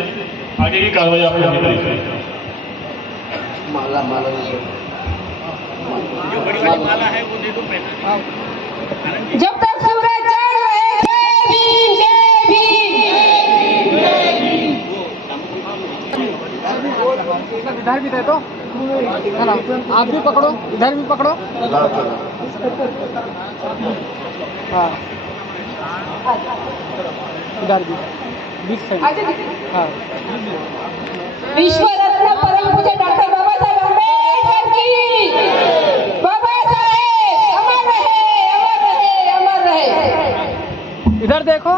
आगे की कार्रवाई आप करनी पड़ेगी। माला माला जो बड़ी वाली माला है वो दे दो पैसा। जब तक सूरज चढ़ रहे जय भीम जय भीम। इधर भी दे दो, आप भी पकड़ो, इधर भी पकड़ो। हाँ इधर भी बीच साइड। हाँ विश्व रत्न परम पूज्य डॉक्टर बाबा साहेब अम्बेडकर की। बाबा साहेब अमर रहे अमर रहे अमर रहे। इधर देखो।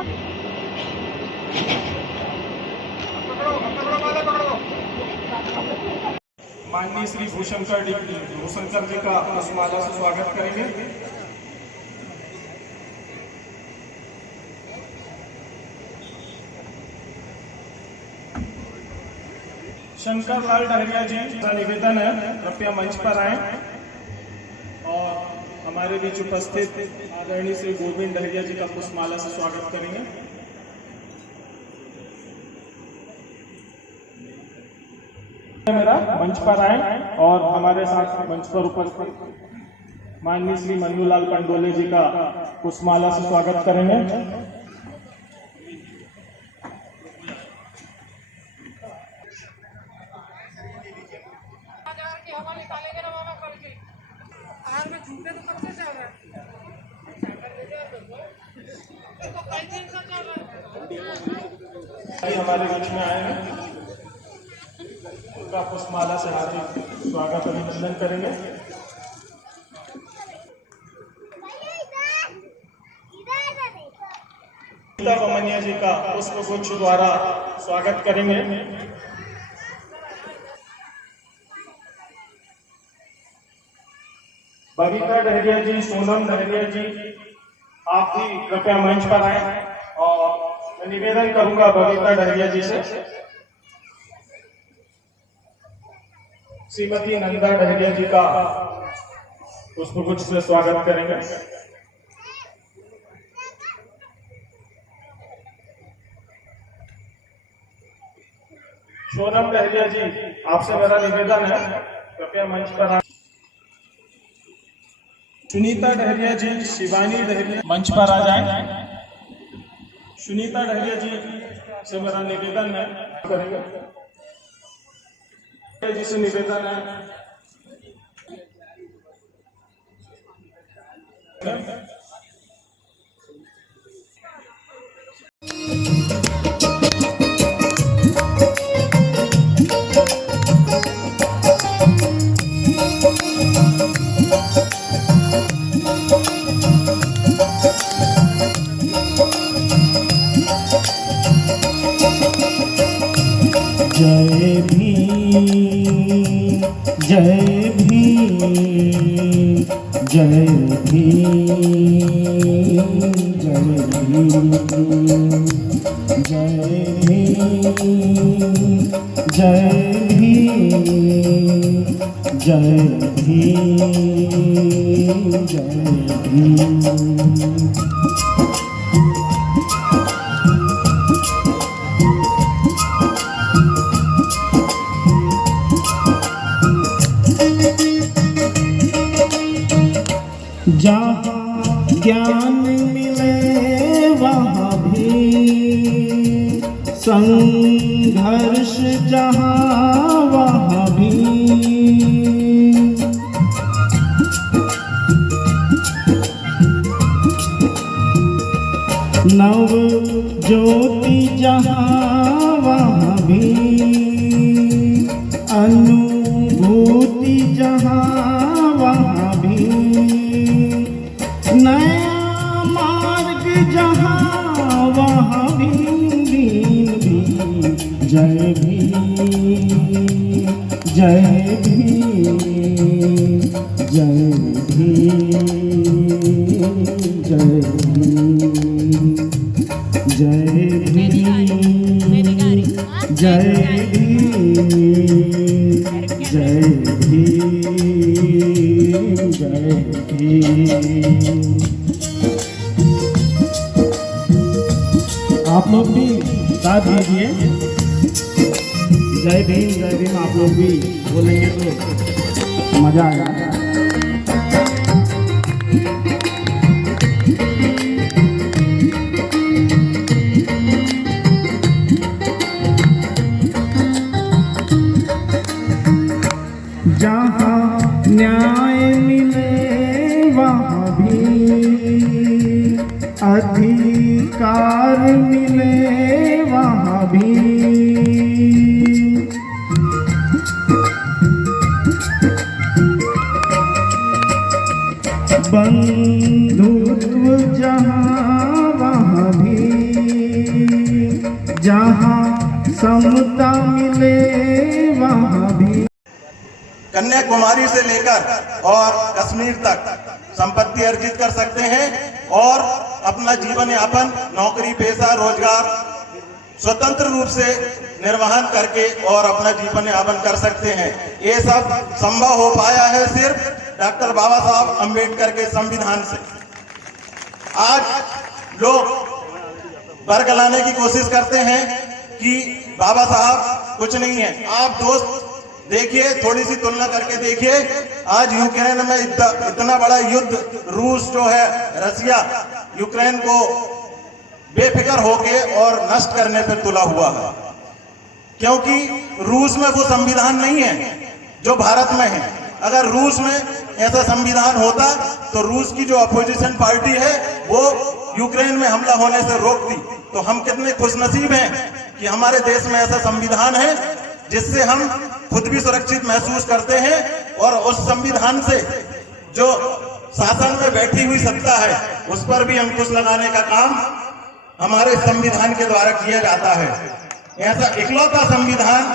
माननीय श्री भूशंकर जी का पुष्पमाला से स्वागत करेंगे। शंकर लाल डहरिया जी का निवेदन है, कृपया मंच पर आए और हमारे बीच उपस्थित आदरणीय श्री गोविंद डहरिया जी का पुष्पमाला से स्वागत करेंगे। मेरा मंच पर आए और हमारे साथ मंच पर उपस्थित माननीय श्री मन्नूलाल पंडोले जी का पुष्पमाला से स्वागत करेंगे। हमारे बीच में आए हैं, उनका पुष्पमाला से हार्दिक स्वागत अभिनंदन करेंगे। गीता बमनिया जी का पुष्प गुच्छ द्वारा स्वागत करेंगे। बबीता डहरिया जी, सोनम डहरिया जी, आप भी कृपया मंच पर आए और मैं निवेदन करूंगा बबीता डहरिया जी से। श्रीमती नंदा डहरिया जी का पुष्पगुच्छ से स्वागत करेंगे। सोनम डहरिया जी, आपसे मेरा निवेदन है, कृपया मंच पर आए। सुनीता डहरिया जी, शिवानी डहरिया मंच पर आ जाएं। सुनीता डहरिया जी से मेरा निवेदन है, करेंगे जी से निवेदन है। जय भीम जय भीम जय भीम जय भीम जय भीम जय भीम जय भीम जय भीम। जहाँ ज्ञान मिले वहाँ भी संघर्ष, जहाँ वहाँ भी नव ज्योति, जहाँ वहाँ भी अनुभूति, जहाँ वहाँ भी नया मार्ग, जहाँ वहाँ भीम भीम भीम। जय भीम जय भीम जय भीम जय भीम जय भीम जय भीम जय भीम जय भीम। आप लोग भी साथ दीजिए। जय भीम आप लोग भी बोलेंगे तो मजा आएगा। जहाँ न्याय मिले वहाँ भी, अधिकार मिले वहाँ भी, बंधुत्व जहाँ वहाँ भी, जहाँ समता मिले वहाँ भी। कन्याकुमारी से लेकर और कश्मीर तक संपत्ति अर्जित कर सकते हैं और अपना जीवन यापन, नौकरी पेशा, रोजगार स्वतंत्र रूप से निर्वहन करके और अपना जीवन यापन कर सकते हैं। ये सब संभव हो पाया है सिर्फ डॉक्टर बाबा साहब अंबेडकर के संविधान से। आज लोग बरगलाने की कोशिश करते हैं कि बाबा साहब कुछ नहीं है। आप दोस्त देखिए, थोड़ी सी तुलना करके देखिए, आज यूक्रेन में इतना बड़ा युद्ध, रूस जो है, रसिया यूक्रेन को बेफिक्र होके और नष्ट करने पर तुला हुआ है, क्योंकि रूस में वो संविधान नहीं है जो भारत में है। अगर रूस में ऐसा संविधान होता तो रूस की जो अपोजिशन पार्टी है वो यूक्रेन में हमला होने से रोकती। तो हम कितने खुशनसीब हैं कि हमारे देश में ऐसा संविधान है जिससे हम खुद भी सुरक्षित महसूस करते हैं और उस संविधान से जो शासन में बैठी हुई सत्ता है उस पर भी अंकुश लगाने का काम हमारे संविधान के द्वारा किया जाता है। ऐसा इकलौता संविधान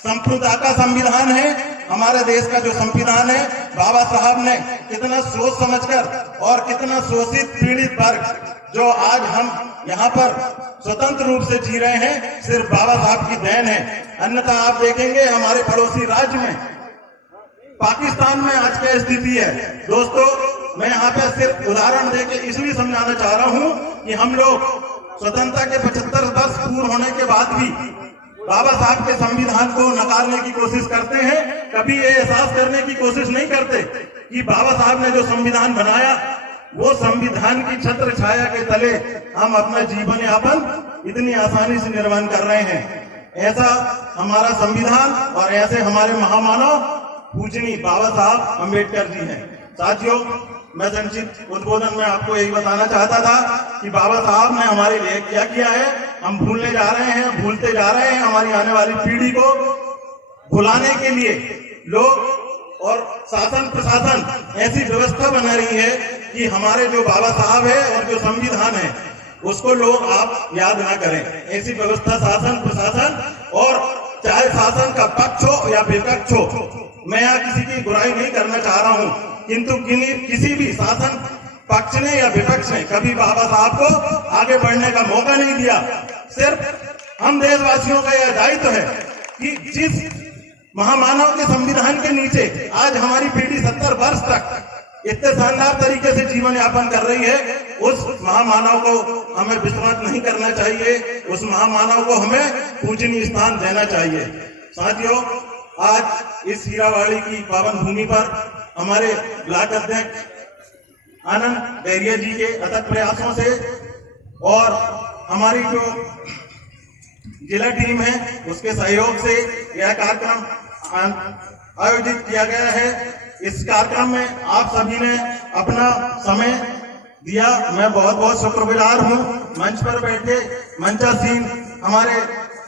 संप्रभुता का संविधान है हमारे देश का जो संविधान है। बाबा साहब ने कितना सोच समझकर और कितना शोषित पीड़ित वर्ग जो आज हम यहाँ पर स्वतंत्र रूप से जी रहे हैं, सिर्फ बाबा साहब की देन है। अन्यथा आप देखेंगे हमारे पड़ोसी राज्य में, पाकिस्तान में आज क्या स्थिति है। दोस्तों, मैं यहाँ पे सिर्फ उदाहरण देके इसलिए समझाना चाह रहा हूँ कि हम लोग स्वतंत्रता के 75 वर्ष पूर्ण होने के बाद भी बाबा साहब के संविधान को नकारने की कोशिश करते हैं। कभी ये एहसास करने की कोशिश नहीं करते कि बाबा साहब ने जो संविधान बनाया वो संविधान की छत्र छाया के तले हम अपना जीवन यापन इतनी आसानी से निर्वहन कर रहे हैं। ऐसा हमारा संविधान और ऐसे हमारे महामानव पूजनीय बाबा साहब अंबेडकर जी हैं। साथियों, मैं संक्षिप्त उद्बोधन में आपको यही बताना चाहता था कि बाबा साहब ने हमारे लिए क्या किया है, हम भूलने जा रहे हैं, भूलते जा रहे हैं। हमारी आने वाली पीढ़ी को भुलाने के लिए लोग और शासन प्रशासन ऐसी व्यवस्था बना रही है कि हमारे जो बाबा साहब है और जो संविधान है उसको लोग आप याद ना करें। ऐसी व्यवस्था शासन प्रशासन, और चाहे शासन का पक्ष हो या विपक्ष हो, मैं यहाँ किसी की बुराई नहीं करना चाह रहा हूँ, किंतु किसी भी शासन पक्ष ने या विपक्ष ने कभी बाबा साहब को आगे बढ़ने का मौका नहीं दिया। सिर्फ हम देशवासियों का यह दायित्व है कि जिस महामानव के संविधान के नीचे आज हमारी पीढ़ी 70 वर्ष तक इतने शानदार तरीके से जीवन यापन कर रही है, उस महामानव को हमें विस्मृत नहीं करना चाहिए। उस महामानव को हमें पूजनीय स्थान देना चाहिए। साथियों, आज इस हीरावाड़ी की पावन भूमि पर हमारे ब्लॉक अध्यक्ष आनंद बैरिया जी के अथक प्रयासों से और हमारी जो जिला टीम है उसके सहयोग से यह कार्यक्रम आयोजित किया गया है। इस कार्यक्रम में आप सभी ने अपना समय दिया, मैं बहुत बहुत शुक्रगुजार हूँ। मंच पर बैठे मंचासीन हमारे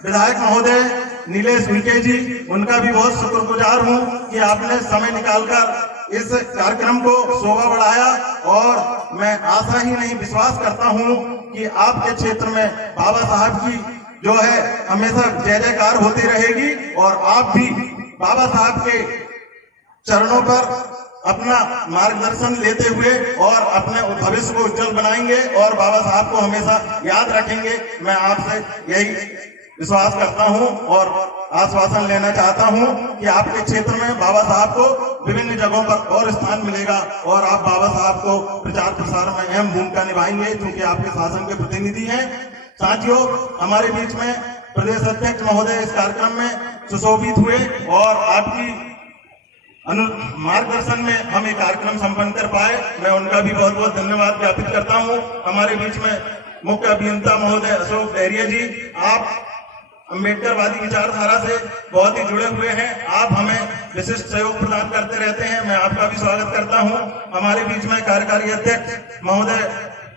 विधायक महोदय नीलेश उइके जी, उनका भी बहुत शुक्रगुजार हूँ कि आपने समय निकालकर इस कार्यक्रम को शोभा बढ़ाया। और मैं आशा ही नहीं विश्वास करता हूँ कि आपके क्षेत्र में बाबा साहब की जो है हमेशा जय जयकार होती रहेगी और आप भी बाबा साहब के चरणों पर अपना मार्गदर्शन लेते हुए और अपने भविष्य को उज्जवल बनाएंगे और बाबा साहब को हमेशा याद रखेंगे। मैं आपसे यही विश्वास करता हूं और आश्वासन लेना चाहता हूं कि आपके क्षेत्र में बाबा साहब को विभिन्न जगहों पर और स्थान मिलेगा और आप बाबा साहब को प्रचार प्रसार में अहम भूमिका निभाएंगे, क्योंकि आपके शासन के प्रतिनिधि हैं। साथियों, हमारे बीच में प्रदेश अध्यक्ष महोदय इस कार्यक्रम में सुशोभित हुए और आपकी मार्गदर्शन में हम एक कार्यक्रम संपन्न कर पाए। मैं उनका भी बहुत बहुत धन्यवाद ज्ञापित करता हूं। हमारे बीच में मुख्य अभियंता महोदय अशोक डहरिया जी, आप अम्बेडकरवादी विचारधारा से बहुत ही जुड़े हुए हैं, आप हमें विशिष्ट सहयोग प्रदान करते रहते हैं, मैं आपका भी स्वागत करता हूं। हमारे बीच में कार्यकारी अध्यक्ष महोदय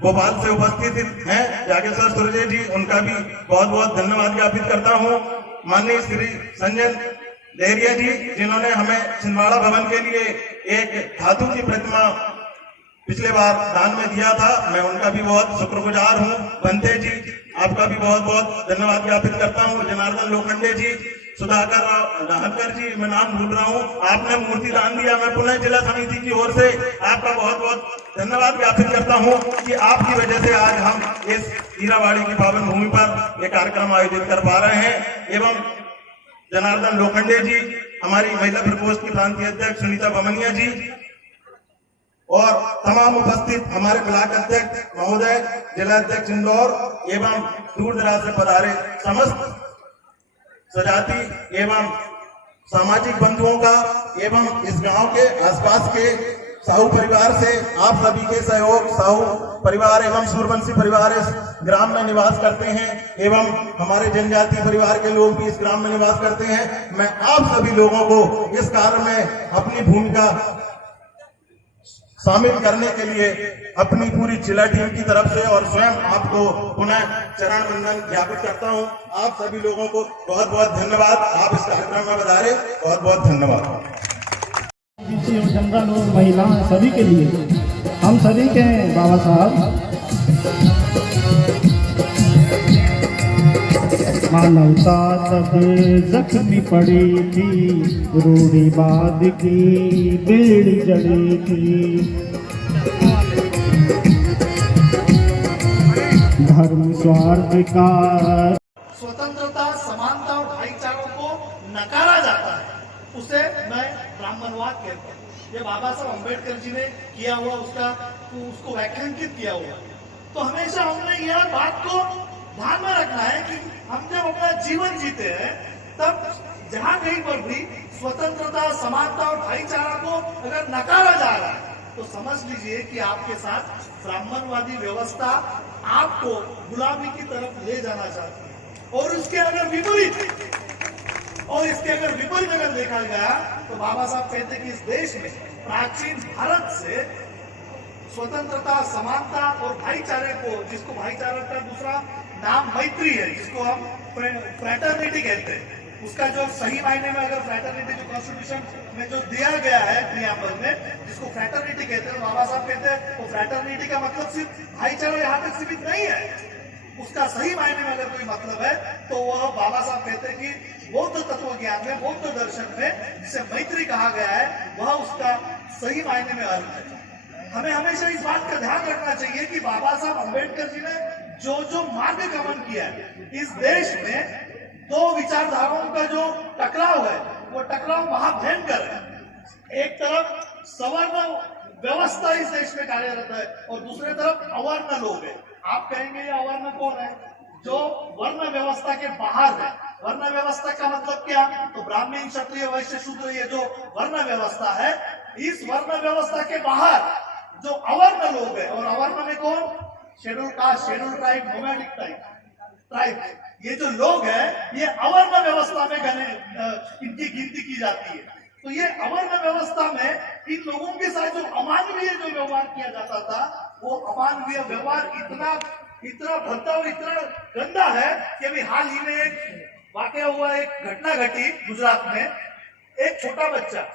भोपाल से उपस्थित हैं जागेश्वर सुरजे जी, उनका भी बहुत बहुत धन्यवाद ज्ञापित करता हूं। माननीय श्री संजय डहरिया जी, जिन्होंने हमें छिंदवाड़ा भवन के लिए एक धातु की प्रतिमा पिछले बार दान में दिया था, मैं उनका भी बहुत शुक्रगुजार हूं। बंते जी, आपका भी बहुत बहुत धन्यवाद ज्ञापित करता हूं। जनार्दन लोखंडे जी, सुधाकर राहकर जी, मैं नाम भूल रहा हूं, आपने मूर्ति दान दिया, मैं पुनः जिला समिति की ओर से आपका बहुत बहुत धन्यवाद ज्ञापित करता हूं कि आपकी वजह से आज हम इस हीरावाड़ी की पावन भूमि पर एक कार्यक्रम आयोजित कर पा रहे हैं। एवं जनार्दन लोखंडे जी, हमारी महिला प्रकोष्ठ की प्रांतीय अध्यक्ष सुनीता बमनिया जी और तमाम उपस्थित हमारे ब्लॉक अध्यक्ष महोदय, जिला अध्यक्ष इंदौर एवं दूर दराज से पधारे समस्त सजाती एवं सामाजिक बंधुओं का एवं इस गांव के आसपास के साहू परिवार से आप सभी के सहयोग, साहू परिवार एवं सूरवंशी परिवार इस ग्राम में निवास करते हैं एवं हमारे जनजातीय परिवार के लोग भी इस ग्राम में निवास करते हैं। मैं आप सभी लोगों को इस कार्य में अपनी भूमिका शामिल करने के लिए अपनी पूरी जिला टीम की तरफ से और स्वयं आपको पुनः चरण वंदन ज्ञापित करता हूं। आप सभी लोगों को बहुत बहुत धन्यवाद, आप इस कार्यक्रम में पधारे, बहुत बहुत धन्यवाद। जनरल और महिला सभी के लिए, हम सभी के बाबा साहब। मानवता तब जख्मी पड़ी थी, रूढ़िवाद की बेड़ी जड़ी थी, धर्म स्वार्थ का स्वतंत्रता, समानता और भाईचारों को नकारा जाता है, उसे मैं ब्राह्मणवाद कहता हूँ। ये बाबा साहब अम्बेडकर जी ने किया हुआ उसको व्याख्यांकित किया हुआ। तो हमेशा हमने यह बात को ध्यान में रखना है कि हम जब अपना जीवन जीते हैं तब जहां कहीं पर भी स्वतंत्रता, समानता और भाईचारा को अगर नकारा जा रहा है तो समझ लीजिए कि आपके साथ ब्राह्मणवादी व्यवस्था आपको गुलामी की तरफ ले जाना चाहती है। और इसके अगर विपरीत अगर देखा गया तो बाबा साहब कहते हैं कि इस देश में प्राचीन भारत से स्वतंत्रता, समानता और भाईचारे को, जिसको भाईचारा का दूसरा नाम मैत्री है, जिसको हम फ्रैटर्निटी कहते हैं, उसका जो सही मायने में अगर फ्रैटर्निटी जो कॉन्स्टिट्यूशन में जो दिया गया है प्रियम्बल में, जिसको फ्रैटर्निटी कहते हैं, बाबा साहब कहते हैं वो फ्रैटर्निटी का मतलब सिर्फ भाईचारा यहाँ तक सीमित नहीं है, उसका सही मायने में अगर कोई मतलब है तो वह बाबा साहब कहते हैं कि बौद्ध तत्व ज्ञान में, बौद्ध दर्शन में जिसे मैत्री कहा गया है, वह उसका सही मायने में अर्थ है। हमें हमेशा इस बात का ध्यान रखना चाहिए कि बाबा साहब अम्बेडकर जी ने जो मार्ग गमन किया है, इस देश में दो विचारधाराओं का जो टकराव है वो टकराव महाभयंकर है। एक तरफ सवर्ण व्यवस्था इस देश में कार्यरत है और दूसरे तरफ अवर्ण लोग हैं। आप कहेंगे ये अवर्ण कौन है? जो वर्ण व्यवस्था के बाहर है। वर्ण व्यवस्था का मतलब क्या? तो ब्राह्मण, क्षत्रिय, वैश्य, शूद्र, ये जो वर्ण व्यवस्था है, इस वर्ण व्यवस्था के बाहर जो अवर्ण लोग हैं, और अवर्ण में कौन? Schedule caste, schedule tribe, nomadic tribe, ये जो लोग हैं ये अवर्ण व्यवस्था में इनकी गिनती की जाती है। तो ये अवर्ण व्यवस्था में इन लोगों के साथ जो अमानवीय जो व्यवहार किया जाता था, वो अमानवीय व्यवहार इतना भद्दा और इतना गंदा है कि अभी हाल ही में एक वाकया हुआ, एक घटना घटी गुजरात में। एक छोटा बच्चा,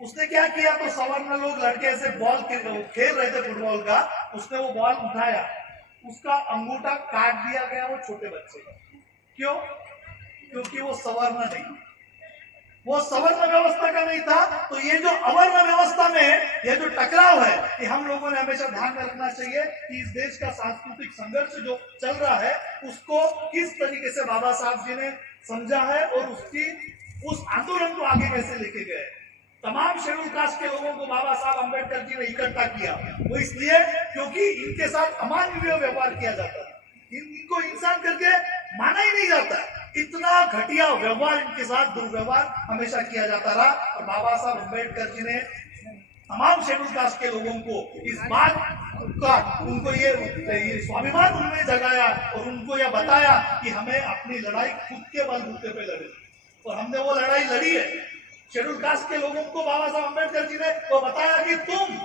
उसने क्या किया, तो सवर्ण लोग लड़के से बॉल खेल रहे थे फुटबॉल का, उसने वो बॉल उठाया, उसका अंगूठा काट दिया गया वो छोटे बच्चे का। क्यों? क्योंकि वो सवर्ण नहीं, वो सवर्ण व्यवस्था का नहीं था। तो ये जो अवर्ण व्यवस्था में ये जो टकराव है, ये हम लोगों ने हमेशा ध्यान में रखना चाहिए कि इस देश का सांस्कृतिक संघर्ष जो चल रहा है उसको किस तरीके से बाबा साहब जी ने समझा है और उस आंदोलन को आगे कैसे लेके गए। तमाम शेड्यूल कास्ट के लोगों को बाबा साहब अम्बेडकर जी ने इकट्ठा किया, वो इसलिए क्योंकि इनके साथ अमानवीय व्यवहार किया जाता है, इनको इंसान करके माना ही नहीं जाता। घटिया व्यवहार, इनके साथ दुर्व्यवहार हमेशा किया जाता रहा। और बाबा साहब अम्बेडकर जी ने तमाम शेड्यूल कास्ट के लोगों को इस बात का, उनको ये स्वाभिमान उनमें जगाया और उनको यह बताया कि हमें अपनी लड़ाई खुद के बलबूते पे लड़े, और हमने वो लड़ाई लड़ी है। शेड्यूल कास्ट के लोगों को बाबा साहब अम्बेडकर जी ने वो बताया कि तुम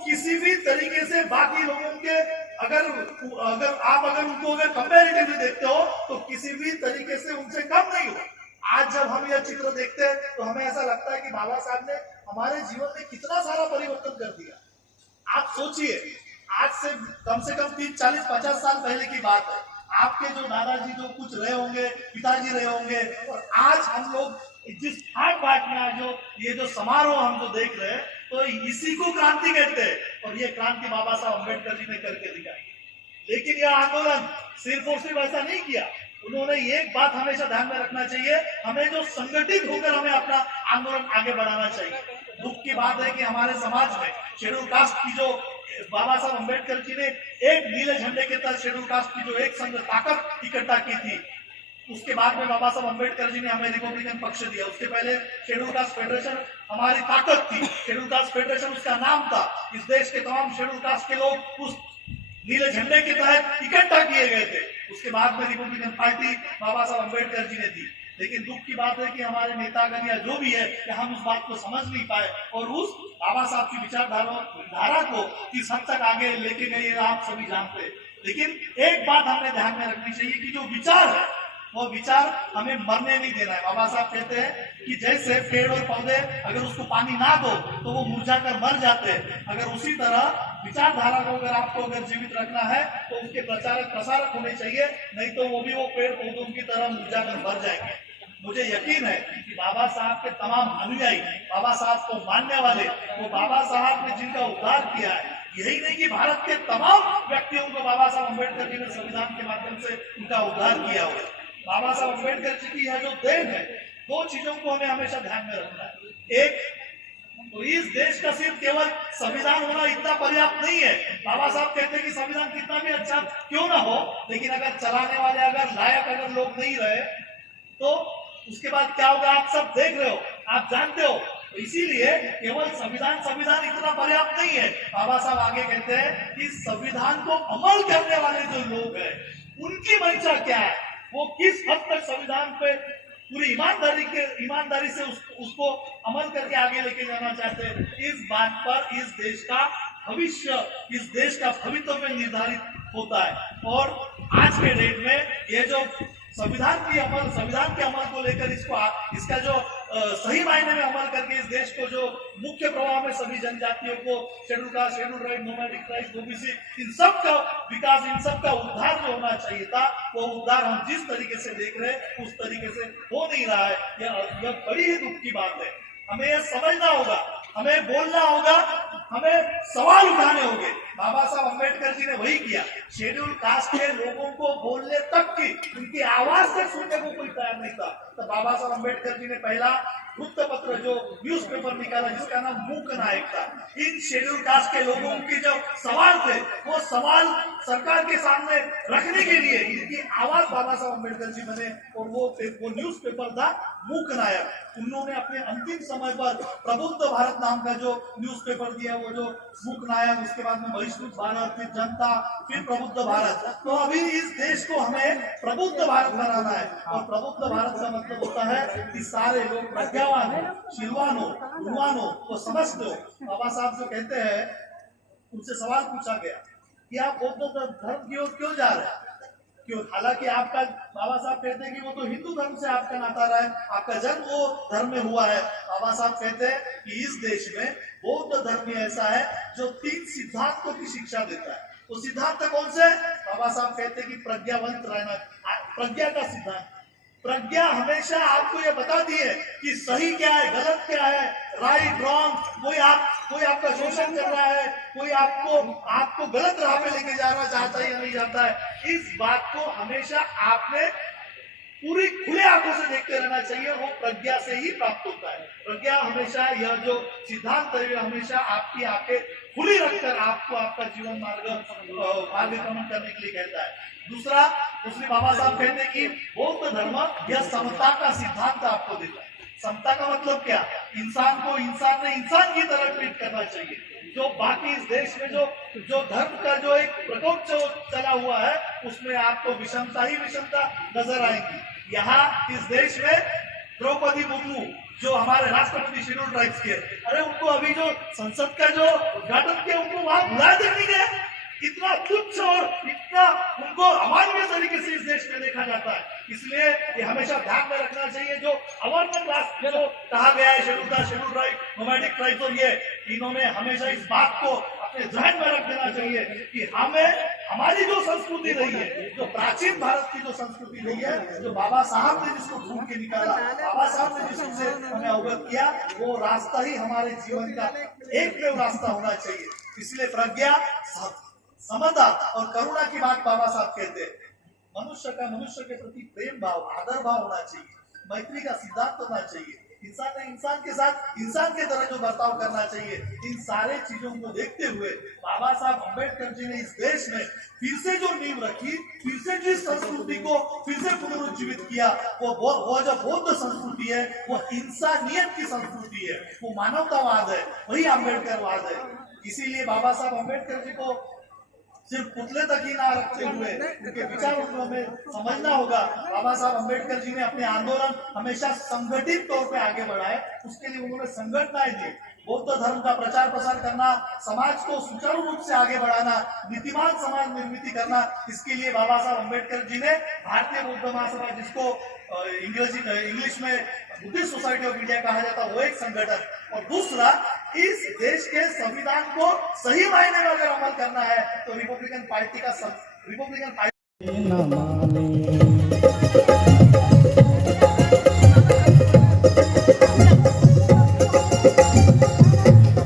किसी भी तरीके से बाकी लोगों के अगर उनको कंपैरेटिवली देखते हो तो किसी भी तरीके से उनसे कम नहीं हो। आज जब हम यह चित्र देखते हैं तो हमें ऐसा लगता है कि बाबा साहब ने हमारे जीवन में कितना सारा परिवर्तन कर दिया। आप सोचिए, आज से कम 30, 40, 50 साल पहले की बात है। आपके जो दादाजी जो कुछ रहे होंगे, पिताजी रहे होंगे, और आज हम लोग जिस हाट बाट में जो समारोह हम जो देख रहे हैं, तो इसी को क्रांति कहते हैं। और ये क्रांति बाबा साहब अम्बेडकर जी ने करके दिखाई। लेकिन यह आंदोलन सिर्फ और सिर्फ ऐसा नहीं किया। उन्होंने एक बात हमेशा ध्यान में रखना चाहिए, हमें जो संगठित होकर हमें अपना आंदोलन आगे बढ़ाना चाहिए। दुख की बात है कि हमारे समाज में शेड्यूल कास्ट की जो बाबा साहब अम्बेडकर जी ने एक नीले झंडे के तहत शेड्यूल कास्ट की जो एक संघ ताकत इकट्ठा की थी, उसके बाद में बाबा साहब अम्बेडकर जी ने हमें रिपब्लिकन पक्ष दिया। उसके पहले शेड्यूल कास्ट फेडरेशन हमारी ताकत थी, शेड्यूल कास्ट फेडरेशन उसका नाम था। इस देश के तमाम शेड्यूल कास्ट के लोग उस नीले झंडे के तहत इकट्ठा किए गए थे। उसके बाद में रिपब्लिकन पार्टी बाबा साहब अम्बेडकर जी ने दी। लेकिन दुख की बात है कि हमारे नेतागण या जो भी है कि हम उस बात को समझ नहीं पाए और उस बाबा साहब की विचारधारा को किस हद तक आगे लेके गए आप सभी जानते हैं। लेकिन एक बात हमें ध्यान में रखनी चाहिए कि जो विचार है वो विचार हमें मरने नहीं देना है। बाबा साहब कहते हैं कि जैसे पेड़ और पौधे अगर उसको पानी ना दो तो वो मुरझाकर मर जाते हैं, अगर उसी तरह विचारधारा को अगर जीवित रखना है तो उसके प्रचारक प्रसारक होने चाहिए, नहीं तो वो भी वो पेड़ पौधों की तरह मुरझाकर मर जाएंगे। मुझे यकीन है कि बाबा साहब के तमाम अनुयायी, बाबा साहब को मानने वाले, वो बाबा साहब ने जिनका उद्धार किया है, यही नहीं कि भारत के तमाम व्यक्तियों को बाबा साहब अम्बेडकर जी ने संविधान के माध्यम से उनका उद्धार किया हुआ है। बाबा साहब अम्बेडकर जी की यह जो देन है, दो चीजों को हमें हमेशा ध्यान में रखना है। एक तो इस देश का सिर्फ केवल संविधान होना इतना पर्याप्त नहीं है। बाबा साहब कहते हैं कि संविधान कितना भी अच्छा क्यों ना हो, लेकिन अगर चलाने वाले अगर लोग नहीं रहे तो उसके बाद क्या होगा आप सब देख रहे हो, आप जानते हो। तो इसीलिए केवल संविधान इतना पर्याप्त नहीं है। बाबा साहब आगे कहते हैं कि संविधान को अमल करने वाले जो लोग हैं उनकी मंशा क्या है, वो किस हद तक संविधान पे पूरी ईमानदारी से उसको अमल करके आगे लेके जाना चाहते हैं। इस बात पर इस देश का भविष्य, इस देश का भवितव्य निर्धारित होता है। और आज के डेट में ये जो संविधान के अमल को लेकर इसका जो सही मायने में अमल करके इस देश को जो मुख्य प्रवाह में सभी जनजातियों को schedule caste, schedule tribe, nomadic tribe, OBC, इन सब का विकास, इन सब का उद्धार जो होना चाहिए था, वो उद्धार हम जिस तरीके से देख रहे हैं उस तरीके से हो नहीं रहा है। यह बड़ी ही दुख की बात है। हमें यह समझना होगा, हमें बोलना होगा, हमें सवाल उठाने होंगे। बाबा साहब अम्बेडकर जी ने वही किया। शेड्यूल कास्ट के लोगों को बोलने तक की, उनकी आवाज तक सुनने को कोई तैयार नहीं था। तो बाबा साहब अम्बेडकर जी ने पहला वृत्तपत्र जो न्यूज़पेपर निकाला जिसका नाम मूक नायक था। इन शेड्यूल कास्ट के लोगों की जो सवाल थे वो सवाल सरकार के सामने रखने के लिए इनकी आवाज बाबा साहब अम्बेडकर जी बने और वो न्यूज़पेपर था मूक नायक। उन्होंने अपने अंतिम समय पर प्रबुद्ध भारत नाम का जो न्यूज़पेपर दिया, वो जो मूक नायक, उसके बाद में बहिष्कृत भारत, फिर जनता, फिर प्रबुद्ध भारत। तो अभी इस देश को हमें प्रबुद्ध भारत बनाना है। और प्रबुद्ध भारत का मतलब होता है कि सारे लोग प्रज्ञावान हो, शीलवान हो, गुणवान हो, तो समझते हो। बाबा साहब जो कहते हैं, उनसे सवाल पूछा गया कि आप बौद्ध धर्म की ओर क्यों जा रहे हैं, क्यों? हालांकि आपका, बाबा साहब कहते हैं कि वो तो हिंदू धर्म से आपका नाता रहा है, आपका जन्म वो धर्म में हुआ है। बाबा साहब कहते हैं कि इस देश में बौद्ध धर्म ऐसा है जो 3 सिद्धांतों की शिक्षा देता है। वो सिद्धांत कौन से? बाबा साहब कहते हैं कि प्रज्ञावंत रहना, प्रज्ञा का सिद्धांत। प्रज्ञा हमेशा आपको ये बताती है कि सही क्या है, गलत क्या है, राइट रॉन्ग। कोई आपका शोषण कर रहा है, कोई आपको गलत राह पे लेके जाना चाहता है या नहीं चाहता है। इस बात को हमेशा आपने पूरी खुले आंखों से देखते रहना चाहिए। वो प्रज्ञा से ही प्राप्त होता है। प्रज्ञा हमेशा, यह जो सिद्धांत है, हमेशा आपकी आंखें खुली रखकर आपको आपका जीवन मार्गक्रमण करने के लिए कहता है। दूसरा, दूसरी बाबा साहब कहते हैं कि बौद्ध धर्म यह समता का सिद्धांत आपको देता है। समता का मतलब क्या? इंसान को इंसान ने इंसान की तरह ट्रीट करना चाहिए। जो बाकी इस देश में जो धर्म का जो एक प्रकोप चला हुआ है उसमें आपको विषमता ही विषमता नजर आएगी। यहाँ इस देश में द्रौपदी मुर्मू जो हमारे राष्ट्रपति शेड्यूल ट्राइब्स के, अरे उनको अभी जो संसद का जो उद्घाटन किया उनको वहां बुलाया तक नहीं गया। इतना तुच्छ और इतना उनको अमानवीय तरीके से इस देश में देखा जाता है। इसलिए ये हमेशा ध्यान में रखना चाहिए। जो अवर्णन क्लास जो कहा गया है schedule caste, schedule tribe, nomadic tribes, और ये इन्होंने हमेशा इस बात को अपने ध्यान में रख देना चाहिए कि हमें हमारी जो संस्कृति रही है, जो प्राचीन भारत की जो संस्कृति रही है, जो बाबा साहब ने जिसको ढूंढ के निकाला, बाबा साहब ने जिससे हमें अवगत किया, वो रास्ता ही हमारे जीवन का एकमेव रास्ता होना चाहिए। इसलिए प्रज्ञा, समता और करुणा की बात बाबा साहब कहते हैं। मनुष्य का मनुष्य के प्रति प्रेम भाव, आदर भाव होना चाहिए, मैत्री का सिद्धांत होना चाहिए, इंसान ने इंसान के साथ इंसान के तरह जो बर्ताव करना चाहिए। इन सारे चीजों को देखते हुए बाबा साहब अम्बेडकर जी ने इस देश में फिर से जो नींव रखी, फिर से जिस संस्कृति को फिर से पुनरुज्जीवित किया, वो जो बौद्ध संस्कृति है, वो इंसानियत की संस्कृति है, वो मानवतावाद है, वही अम्बेडकरवाद है। इसीलिए बाबा साहब अम्बेडकर जी को सिर्फ पुतले तक ही ना रखते हुए उनके विचारों को हमें समझना होगा। बाबा साहब अम्बेडकर जी ने अपने आंदोलन हमेशा संगठित तौर पे आगे बढ़ाए। उसके लिए उन्होंने संगठनाएं दी, बौद्ध धर्म का प्रचार प्रसार करना, समाज को सुचारू रूप से आगे बढ़ाना, नीतिमान समाज निर्मित करना। इसके लिए बाबा साहब अम्बेडकर जी ने भारतीय बौद्ध महासभा, जिसको इंग्लिश में बुद्धिस्ट सोसाइटी ऑफ इंडिया कहा जाता, वो एक संगठन, और दूसरा इस देश के संविधान को सही मायने में अगर अमल करना है तो रिपब्लिकन पार्टी का रिपब्लिकन पार्टी न माने।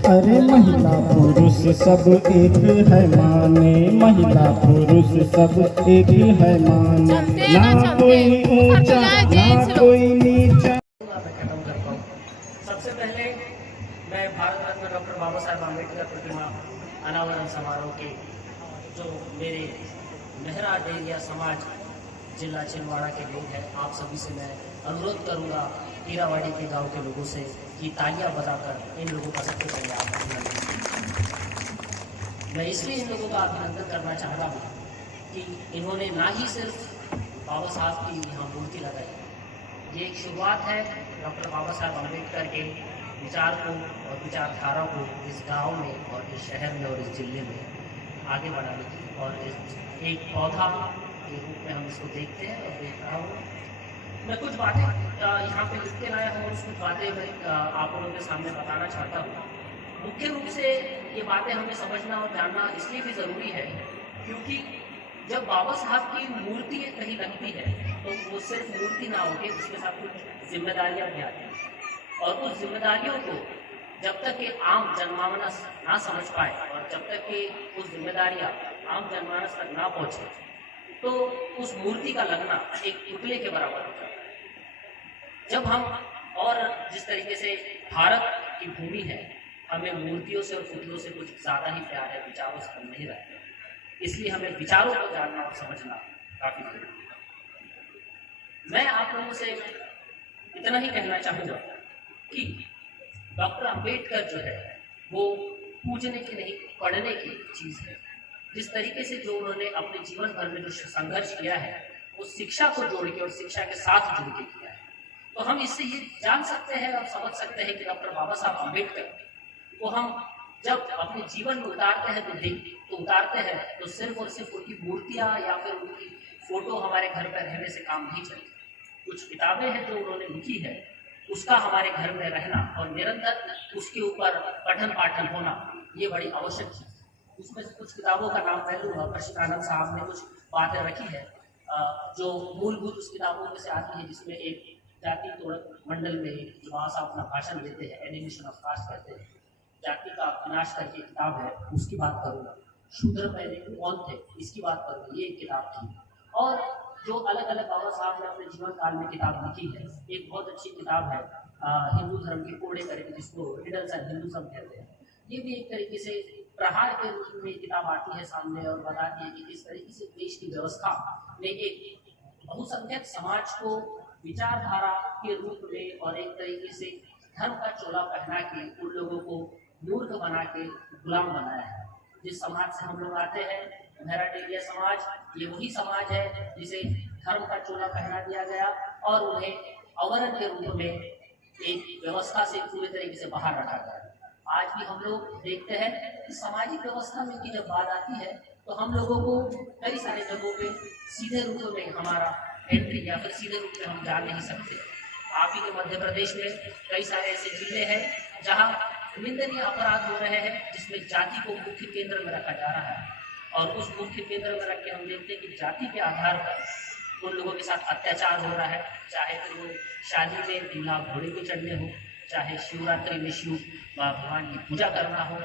अरे महिला पुरुष सब एक है माने, महिला पुरुष सब एक है माने, ना कोई ऊंचा ना कोई नीचा। सबसे पहले मैं भारत रत्न डॉक्टर बाबा साहेब आम्बेडकर प्रतिमा अनावरण समारोह के जो मेरे मेहरा डेरिया समाज जिला छिंदवाड़ा के लोग हैं, आप सभी से मैं अनुरोध करूंगा हीरावाड़ी के गांव के लोगों से कि तालियां बजाकर इन लोगों का सबसे पहले आप अभिनंदन। मैं इसलिए इन लोगों का अभिनंदन करना चाहता हूँ कि इन्होंने ना ही सिर्फ बाबा साहब की यहाँ मूर्ति लगाई, ये एक शुरुआत है डॉक्टर बाबा साहब अम्बेडकर के विचार को और विचारधारा को इस गांव में और इस शहर में और इस जिले में आगे बढ़ाने की, और एक पौधा के रूप में हम इसको देखते हैं और देख रहा हूँ। मैं कुछ बातें यहाँ पे लिख के लाया हूँ और कुछ बातें मैं आप लोगों के सामने बताना चाहता हूँ। मुख्य रूप से ये बातें हमें समझना और जानना इसलिए भी ज़रूरी है क्योंकि जब बाबा साहब की मूर्ति कहीं लगती है तो वो सिर्फ मूर्ति ना होकर उसके साथ कुछ जिम्मेदारियाँ भी आती हैं, और उस जिम्मेदारियों को जब तक कि आम जनमानस ना समझ पाए और जब तक कि उस जिम्मेदारियाँ आम जनमानस तक ना पहुँचे तो उस मूर्ति का लगना एक पुतले के बराबर होता है। जब हम, और जिस तरीके से भारत की भूमि है, हमें मूर्तियों से और पुतलों से कुछ ज़्यादा ही प्यार है, विचारों से हम नहीं रहते, इसलिए हमें विचारों को जानना और समझना काफ़ी जरूरी है। मैं आप लोगों से इतना ही कहना चाहूँगा कि डॉक्टर अम्बेडकर जो है वो पूजने की नहीं, पढ़ने की चीज़ है। जिस तरीके से जो उन्होंने अपने जीवन भर में जो संघर्ष किया है वो शिक्षा को जोड़ के और शिक्षा के साथ जुड़ के किया है, तो हम इससे ये जान सकते हैं और समझ सकते हैं कि डॉक्टर बाबा साहब अम्बेडकर को हम जब अपने जीवन में उतारते हैं तो उतारते हैं तो सिर्फ और सिर्फ उनकी मूर्तियाँ या फिर उनकी फोटो हमारे घर पर रहने से काम नहीं चलती। कुछ किताबें हैं जो उन्होंने लिखी है, उसका हमारे घर में रहना और निरंतर उसके ऊपर पठन पाठन होना ये बड़ी आवश्यक चीज़ है। उसमें से कुछ किताबों का नाम मैं लूँगा। प्रशिकानंद साहब ने कुछ बातें रखी है जो मूलभूत उस किताबों में से आती है, जिसमें एक जाति तोड़क मंडल में जो वहाँ साहब अपना भाषण देते हैं, एनिमेशन ऑफ कास्ट कहते हैं, जाति का विनाश करके किताब है, उसकी बात करूँगा। शूद्र पहले कौन थे, इसकी बात करूँगा, ये एक किताब थी। और जो अलग अलग बाबा साहब ने अपने जीवन काल में किताब लिखी है, एक बहुत अच्छी किताब है हिंदू धर्म के कोड़े करके, जिसको हिडन्स एंड हिंदुज़म कहते हैं। ये भी एक तरीके से प्रहार के रूप में किताब आती है सामने और बताती है कि किस तरीके से देश की व्यवस्था ने एक बहुसंख्यक समाज को विचारधारा के रूप में और एक तरीके से धर्म का चोला पहना के उन लोगों को मूर्ख बना के गुलाम बनाया है। जिस समाज से हम लोग आते हैं, मेहरा डेरिया समाज, ये वही समाज है जिसे धर्म का चोला पहना दिया गया और उन्हें अवरत के रूप में एक व्यवस्था से पूरी तरीके से बाहर रखा गया। आज भी हम लोग देखते हैं कि सामाजिक व्यवस्था में की जब बात आती है तो हम लोगों को कई सारे जगहों पे सीधे रूप में हमारा एंट्री या फिर सीधे रूप में हम जा नहीं सकते। आप ही के मध्य प्रदेश में कई सारे ऐसे जिले हैं जहाँ निंदनीय अपराध हो रहे हैं, जिसमें जाति को मुख्य केंद्र में रखा जा रहा है और उस मुख्य केंद्र में रख के हम देखते हैं कि जाति के आधार पर उन लोगों के साथ अत्याचार हो रहा है, चाहे फिर वो शादी में दूल्हा घोड़े पे चढ़ने हो, चाहे शिवरात्रि में शिव भगवान की पूजा करना हो,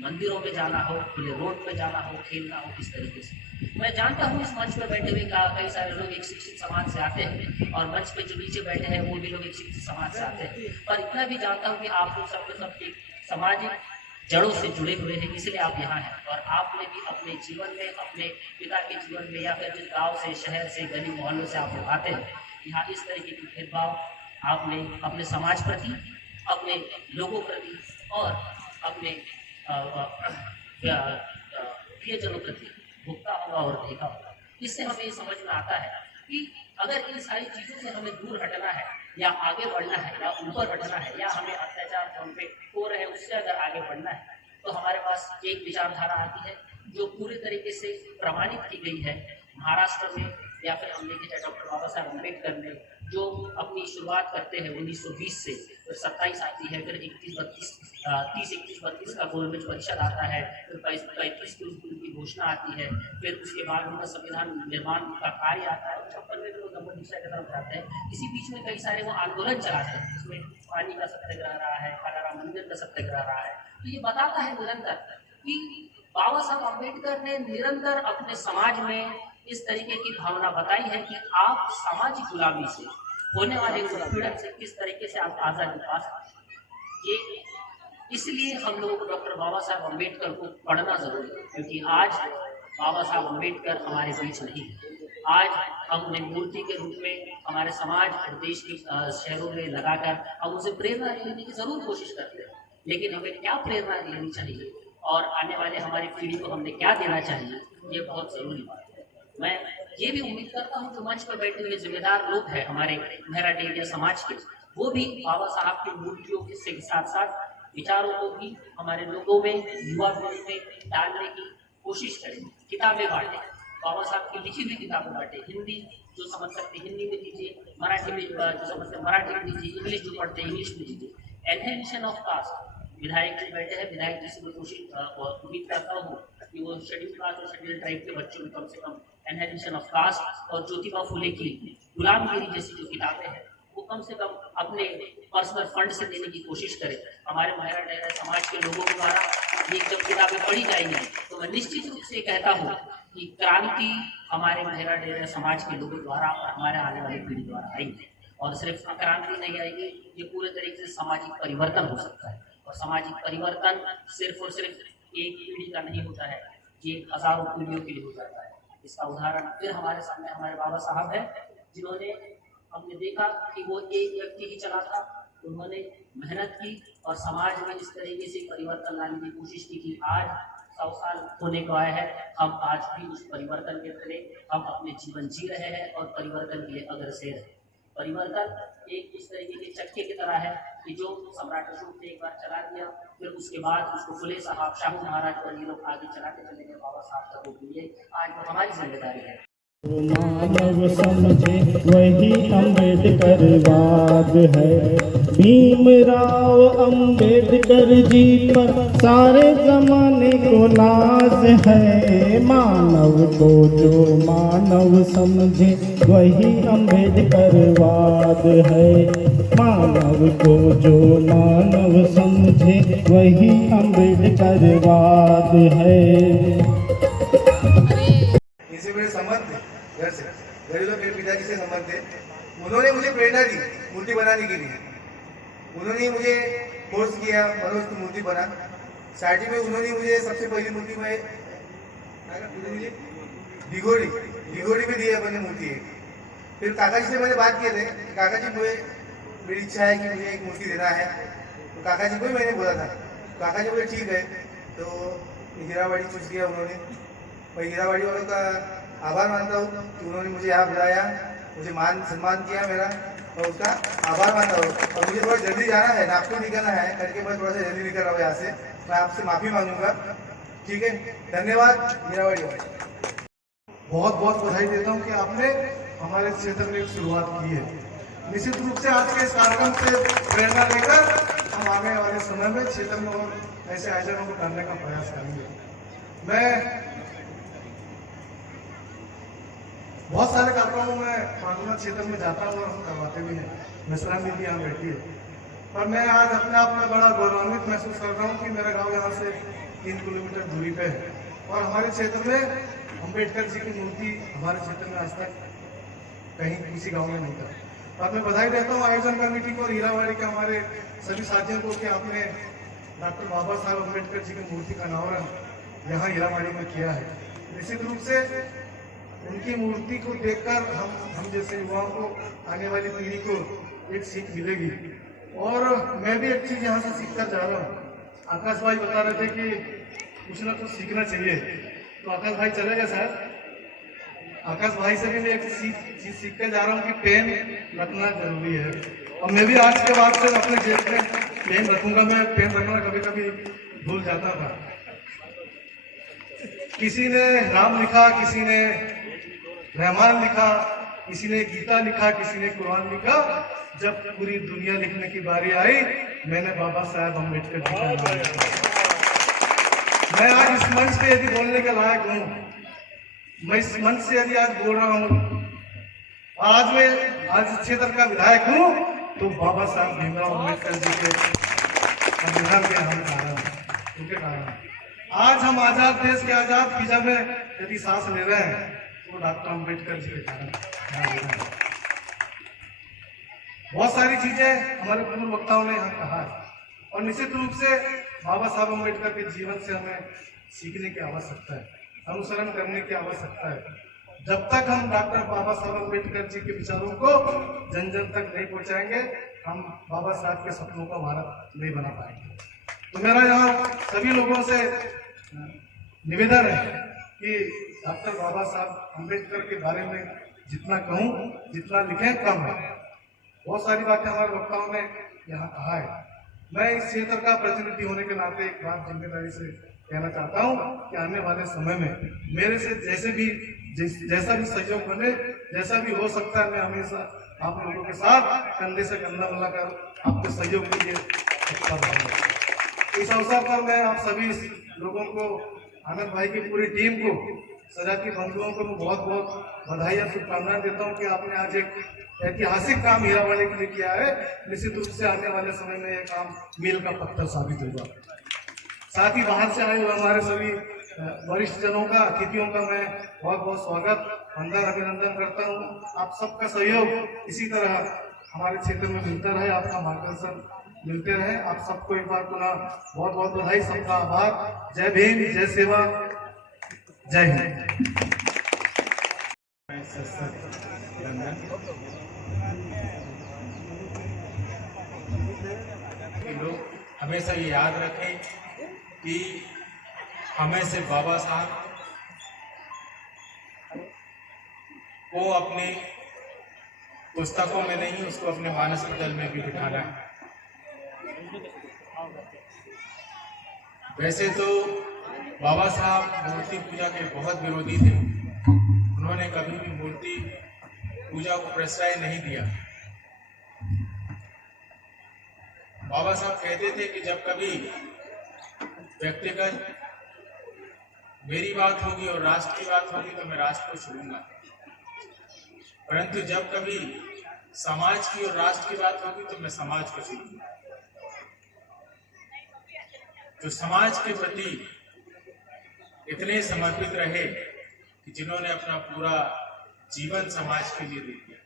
मंदिरों में जाना हो, खुले रोड पे जाना हो, खेलना हो, किस तरीके से। मैं जानता हूँ इस मंच पे बैठे हुए कई सारे लोग एक शिक्षित समाज से आते हैं और मंच पे जो नीचे बैठे हैं वो भी लोग एक शिक्षित समाज से आते हैं, पर इतना भी जानता हूँ कि आप लोग सब एक सामाजिक जड़ों से जुड़े हुए हैं, इसलिए आप यहाँ हैं। और आपने भी अपने जीवन में, अपने पिता के जीवन में या फिर जिस गाँव से, शहर से, गली मोहल्लों से आप लोग आते हैं, यहाँ इस तरीके के भेदभाव आपने अपने समाज प्रति, अपने लोगों प्रति और अपने प्रियजनों प्रति भुगता होगा और देखा होगा। इससे हमें ये समझ में आता है कि अगर इन सारी चीज़ों से हमें दूर हटना है या आगे बढ़ना है या ऊपर हटना है या हमें अत्याचार जो हम पे हो रहे हैं उससे अगर आगे बढ़ना है तो हमारे पास एक विचारधारा आती है जो पूरी तरीके से प्रमाणित की गई है महाराष्ट्र में, या फिर हम देखें जाए डॉक्टर बाबा साहब अम्बेडकर ने जो अपनी शुरुआत करते हैं 1920 से, फिर 27 आती है, फिर 30-31-32 का गोलमेज परिषद आता है, फिर 35 की घोषणा आती है, फिर उसके बाद उनका संविधान निर्माण का कार्य आता है, 56 में लोग नंबर दूसरे की तरफ जाते हैं। इसी बीच में कई सारे वो आंदोलन चलाते हैं, जिसमें पानी का सत्याग्रह रहा है, कालाराम मंदिर का सत्याग्रह रहा है। तो ये बताता है निरंतर कि बाबा साहब अम्बेडकर ने निरंतर अपने समाज में इस तरीके की भावना बताई है कि आप सामाजिक गुलामी से होने वाले उत्पीड़न से किस तरीके से आप आजादी पा सकते हैं। ये इसलिए हम लोगों को डॉक्टर बाबा साहब अम्बेडकर को पढ़ना जरूरी है, क्योंकि आज बाबा साहब अम्बेडकर हमारे बीच नहीं है। आज हम उन्हें मूर्ति के रूप में हमारे समाज और देश के शहरों में लगाकर हम उनसे प्रेरणा लेने की जरूर कोशिश करते हैं, लेकिन हमें क्या प्रेरणा लेनी चाहिए और आने वाले हमारी पीढ़ी को हमने क्या देना चाहिए, ये बहुत जरूरी बात है। मैं ये भी उम्मीद करता हूँ जो मंच पर बैठे हुए जिम्मेदार लोग हैं हमारे मेहरा डेरिया समाज के, वो भी बाबा साहब की मूर्तियों के साथ साथ विचारों को भी हमारे लोगों में, युवा पीढ़ी में डालने की कोशिश करें। किताबें बांटें, बाबा साहब की लिखी हुई किताबें बांटें, हिंदी जो समझ सकते हिंदी में दीजिए, मराठी में जो समझते मराठी में दीजिए, इंग्लिश जो पढ़ते इंग्लिश में दीजिए। एनहेंशन ऑफ कास्ट, विधायक जी बैठे हैं, विधायक जी से मैं कोशिश उम्मीद करता हूँ कि वो शेड्यूल कास्ट और शेड्यूल ट्राइब के बच्चों में कम से कम एनहेंशन ऑफ कास्ट और ज्योतिबा फुले की गुलामगिरी जैसी जो किताबें हैं वो कम से कम अपने पर्सनल फंड से देने की कोशिश करें। हमारे मेहरा डेरिया समाज के लोगों के द्वारा ये जब किताबें पढ़ी जाएंगी तो मैं निश्चित रूप से कहता हूँ कि क्रांति हमारे मेहरा डेरिया समाज के लोगों द्वारा और हमारे आने वाली पीढ़ी द्वारा आएगी। और सिर्फ क्रांति नहीं आएगी, ये पूरे तरीके से सामाजिक परिवर्तन हो सकता है। और सामाजिक परिवर्तन सिर्फ और सिर्फ एक पीढ़ी का नहीं होता है, ये हजारों पीढ़ियों के लिए हो जाता है। इसका उदाहरण फिर हमारे सामने हमारे बाबा साहब है, जिन्होंने हमने देखा कि वो एक व्यक्ति ही चला था, उन्होंने मेहनत की और समाज में इस तरीके से परिवर्तन लाने की कोशिश की कि आज 100 साल होने को आए हैं, हम आज भी उस परिवर्तन के तले हम अपने जीवन जी रहे हैं और परिवर्तन के लिए अग्रसर है। परिवर्तन एक इस तरीके के चक्के की तरह है कि जो सम्राट अशोक ने एक बार चला दिया, फिर उसके बाद उसको फुले साहब, शाहू महाराज और ये लोग आगे चलाते चले गए। बाबा साहब तक वो लिए आज वो हमारी जिम्मेदारी है। मानव समझे वही अम्बेडकरवाद है। भीमराव अम्बेडकर जी पर सारे जमाने को नाज है। मानव को जो मानव समझे वही अम्बेडकरवाद है। मानव को जो मानव समझे वही अम्बेडकरवाद है। इनसे मेरे संबंध थे, घर से मेरे लोग मेरे पिताजी से संबंध थे। उन्होंने मुझे प्रेरणा दी मूर्ति बनाने के लिए। उन्होंने मुझे फोर्स किया, मनोज की मूर्ति बना। स्टार्टिंग में उन्होंने मुझे सबसे पहली मूर्ति में दिगोड़ी में दी अपनी मूर्ति एक। फिर काका जी से मैंने बात किए थे कि काका जी मुझे मेरी इच्छा है कि मुझे एक मूर्ति देना है, तो काका जी को ही मैंने बोला था। काका जी बोले ठीक है, तो हीरावाड़ी चूज किया उन्होंने। मैं हीरावाड़ी वालों का आभार मानता हूँ कि उन्होंने मुझे यहाँ बुलाया, मुझे मान सम्मान किया मेरा, और उसका आभार मानता हूँ। और मुझे थोड़ा जल्दी जाना है, नागपुर निकलना है करके मैं थोड़ा सा जल्दी निकल रहा हूँ यहाँ से। मैं आपसे माफ़ी मांगूंगा, ठीक है। धन्यवाद हीरावाड़ी वाले। बहुत बहुत बधाई देता हूं कि आपने हमारे क्षेत्र में एक शुरुआत की है। निश्चित रूप से आज के इस कार्यक्रम से प्रेरणा लेकर हम आने वाले समय में क्षेत्र में और ऐसे आयोजनों को करने का प्रयास करेंगे। मैं बहुत सारे कार्यक्रमों में पांडुना क्षेत्र में जाता हूँ और हम करवाते भी हैं। मिश्रा में भी यहाँ बैठी है, पर मैं आज अपने आप में बड़ा गौरवान्वित महसूस कर रहा हूँ कि मेरा गाँव यहाँ से 3 किलोमीटर दूरी पे है और हमारे क्षेत्र में अम्बेडकर जी की मूर्ति हमारे क्षेत्र में आज तक कहीं किसी गांव में नहीं था। और मैं बधाई देता हूँ आयोजन कमेटी को और हीरावाड़ी के हमारे सभी साथियों को कि आपने डॉक्टर बाबा साहब अम्बेडकर जी की मूर्ति का अनावरण यहाँ हीरावाड़ी में किया है। निश्चित रूप से उनकी मूर्ति को देखकर हम जैसे युवाओं को, आने वाली पीढ़ी को एक सीख मिलेगी। और मैं भी एक चीज यहाँ से सीख कर जा रहा हूँ। आकाश भाई बता रहे थे कि कुछ ना कुछ सीखना चाहिए, तो आकाश भाई चलेगा सर। आकाश भाई से भी मैं एक चीज सीख के जा रहा हूँ कि पेन रखना जरूरी है। और मैं भी आज के बाद से अपने जेब में पेन रखूंगा। मैं पेन रखना कभी कभी भूल जाता था। किसी ने राम लिखा, किसी ने रहमान लिखा, किसी ने गीता लिखा, किसी ने कुरान लिखा। जब पूरी दुनिया लिखने की बारी आई, मैंने बाबा साहेब अम्बेडकर जी का नाम लिखा। मैं आज इस मंच पे यदि बोलने के लायक हूँ, मैं इस मंच से यदि आज बोल रहा हूँ, आज इस क्षेत्र का विधायक हूँ, तो बाबा साहब भीमराव अम्बेडकर जी के संविधान के हम कारण, उनके कारण। आज हम आजाद देश के आजाद फिजा में यदि सांस ले रहे हैं, तो डॉक्टर अम्बेडकर जी के कारण। बहुत सारी चीजें हमारे पूर्व वक्ताओं ने यहाँ कहा है और निश्चित रूप से बाबा साहब अम्बेडकर के जीवन से हमें सीखने की आवश्यकता है, अनुसरण करने की आवश्यकता है। जब तक हम डॉक्टर बाबा साहब अम्बेडकर जी के विचारों को जन जन तक नहीं पहुंचाएंगे, हम बाबा साहब के सपनों का भारत नहीं बना पाएंगे। तो मेरा यहाँ सभी लोगों से निवेदन है कि डॉक्टर बाबा साहब अम्बेडकर के बारे में जितना कहूँ, जितना लिखें कम है। बहुत सारी बातें हमारे वक्ताओं ने यहाँ कहा है। मैं इस क्षेत्र का प्रतिनिधि होने के नाते एक बात जिम्मेदारी से कहना चाहता हूँ कि आने वाले समय में मेरे से जैसा भी सहयोग बने, जैसा भी हो सकता है, मैं हमेशा आप लोगों के साथ कंधे से कंधा मिलाकर आपके सहयोग के लिए तत्पर रहूंगा। इस अवसर पर मैं आप सभी लोगों को, आनंद भाई की पूरी टीम को, सजाती बंधुओं को मैं बहुत बहुत बधाई और शुभकामनाएं देता हूँ कि आपने आज एक ऐतिहासिक काम हीरावाड़ी के लिए किया है। निश्चित रूप से आने वाले समय में यह काम मील का पत्थर साबित होगा। साथ ही बाहर से आए हुए हमारे सभी वरिष्ठ जनों का, अतिथियों का मैं बहुत बहुत स्वागत, वंदन, अभिनंदन करता हूँ। आप सबका सहयोग इसी तरह हमारे क्षेत्र में मिलता रहे, आपका मार्गदर्शन मिलते रहे। आप सबको एक बार पुनः बहुत बहुत बधाई, सबका आभार। जय भीम, जय सेवा, जय हिंद। लोग हमेशा ये याद रखें कि हमें से बाबा साहब को अपने पुस्तकों में नहीं, उसको अपने मानस पटल में भी बिठाना है। वैसे तो बाबा साहब मूर्ति पूजा के बहुत विरोधी थे। उन्होंने कभी भी मूर्ति पूजा को प्रश्रय नहीं दिया। बाबा साहब कहते थे कि जब कभी व्यक्तिगत मेरी बात होगी और राष्ट्र की बात होगी तो मैं राष्ट्र को छोड़ूंगा, परंतु जब कभी समाज की और राष्ट्र की बात होगी तो मैं समाज को छोड़ूंगा। जो समाज के प्रति इतने समर्पित रहे कि जिन्होंने अपना पूरा जीवन समाज के लिए दे दिया।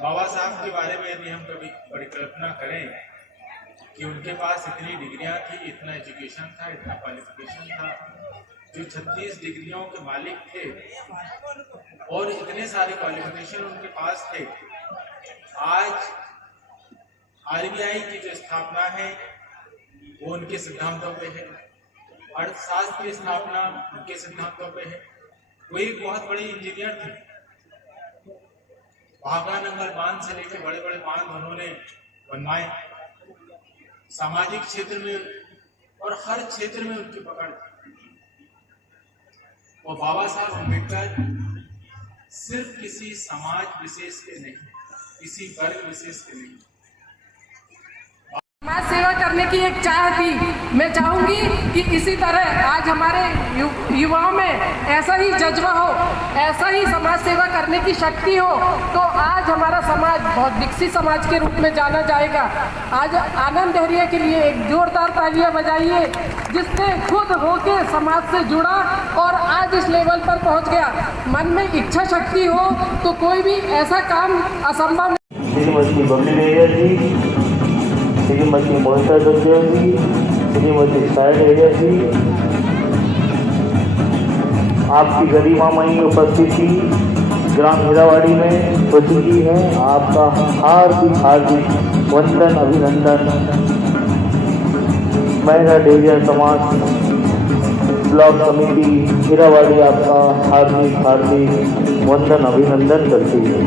बाबा साहब के बारे में यदि हम कभी परिकल्पना करें कि उनके पास इतनी डिग्रियां थी, इतना एजुकेशन था, इतना क्वालिफिकेशन था। जो 36 डिग्रियों के मालिक थे और इतने सारे क्वालिफिकेशन उनके पास थे, आज आरबीआई की जो स्थापना है वो उनके सिद्धांतों पे है, अर्थशास्त्र की स्थापना उनके सिद्धांतों पे है। वो एक बहुत बड़े इंजीनियर थे। भागानगर बांध से लेकर बड़े बड़े बांध उन्होंने बनवाए। सामाजिक क्षेत्र में और हर क्षेत्र में उनकी पकड़ थी। वो बाबा साहब अम्बेडकर सिर्फ किसी समाज विशेष के नहीं, किसी वर्ग विशेष के नहीं, समाज सेवा करने की एक चाह थी। मैं चाहूंगी कि इसी तरह आज हमारे युवाओं में ऐसा ही जज्बा हो, ऐसा ही समाज सेवा करने की शक्ति हो, तो आज हमारा समाज बहुत विकसित समाज के रूप में जाना जाएगा। आज आनंद डहरिया के लिए एक जोरदार तालियां बजाइए, जिसने खुद होके समाज से जुड़ा और आज इस लेवल पर पहुंच गया। मन में इच्छा शक्ति हो तो कोई भी ऐसा काम असंभव नहीं। श्रीमती मोहिता दत्तिया जी, श्रीमती सायरा जी, आपकी गरिमामयी उपस्थिति ग्राम हीरावाड़ी में हो चुकी है। आपका हार्दिक हार्दिक वंदन, अभिनंदन। महिला डेरिया समाज ब्लॉक कमेटी हीरावाड़ी आपका हार्दिक हार्दिक वंदन, अभिनंदन करती है।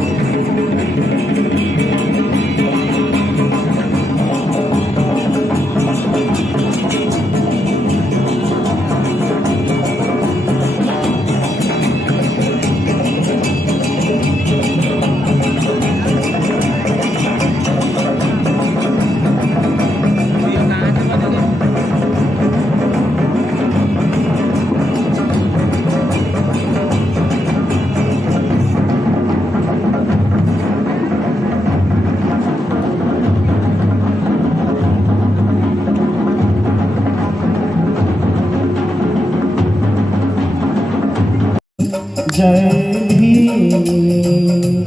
जय भीम,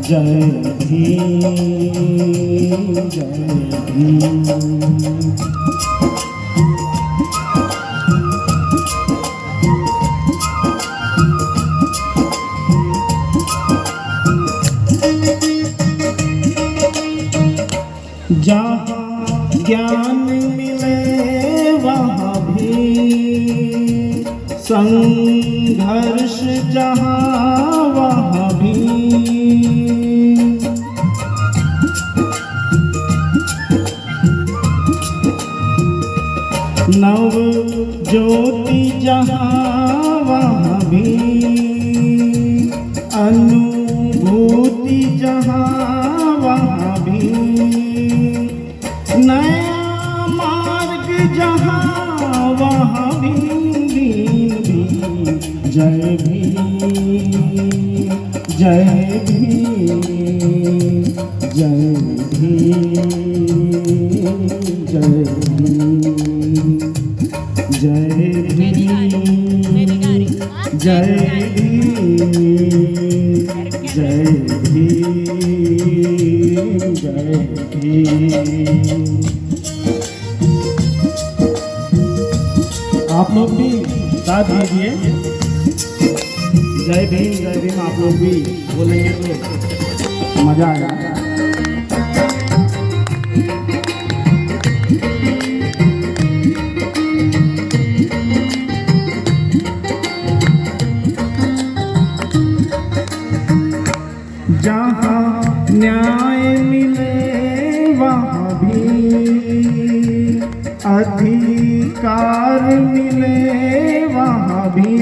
जय भीम, जय भीम। जहाँ ज्ञान मिले वहाँ भी संघर्ष, जहाँ वहाँ भी नव ज्योति, जहाँ वहाँ भी अनुभूति, जहाँ वहाँ भी नया मार्ग, जहाँ वहाँ भी जय भीम, जय भीम, जय भीम, जय भीम, जय भीम, जय भीम, जय भीम, जय भीम। आप लोग भी साथ दीजिए, जय भीम आप लोग भी बोलेंगे तो मजा आएगा। जहाँ न्याय मिले वहाँ भी अधिकार मिले वहाँ भी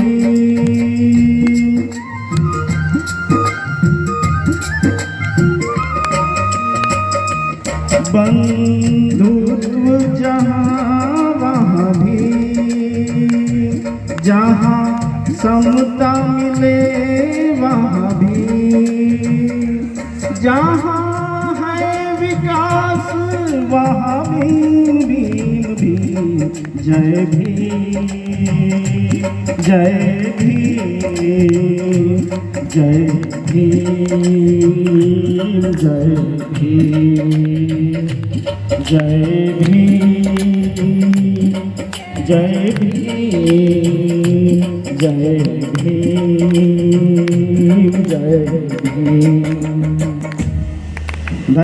बंधुत्व, जहाँ वहाँ भी जहाँ समता मिले वहाँ भी जहाँ है विकास वहाँ भीम भी जय भीम, जय भीम, जय भीम, जय भीम। जय भीम जय भीम जय भीम जय भीम।